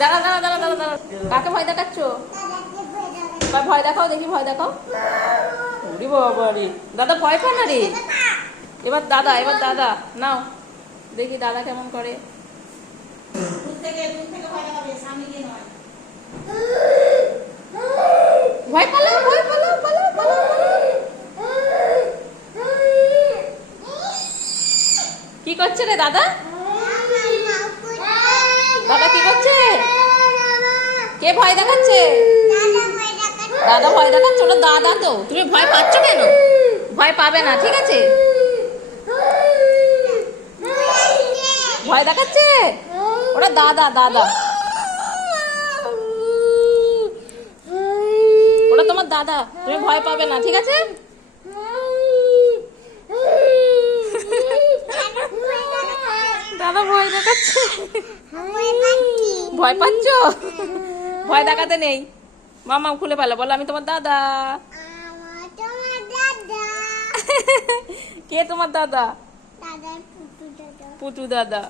দাঁড়া দাঁড়া দাঁড়া দাঁড়া দাঁড়া, কাকে ভয় দেখাচ্ছ? ভয় দেখাও দেখি, ভয় দেখাও। ওরে বাবা রে, দাদা ভয় পায় না রে। এবার দাদা, এবার দাদা নাও দেখি দাদা কেমন করে। ভয় পালাও, ভয় পালাও, পালাও পালাও। কি করছে রে দাদা? দাদা কি করছে? কে ভয় দেখাচ্ছে? দাদা ভয় দেখাচ্ছে, ওটা দাদা তো। তুমি ভয় পাচ্ছ কেন? ভয় পাবে না, ঠিক আছে? ভয় দেখাচ্ছে, ওটা দাদা, দাদা। ওটা তোমার দাদা, তুমি ভয় পাবে না, ঠিক আছে? দাদা ভয় দেখাচ্ছে। ভয় পাচ্ছ? ভয় দেখাতে নেই। মামা খুলে পেলো, বলো আমি তোমার দাদা। কে তোমার দাদা? পুটু দাদা।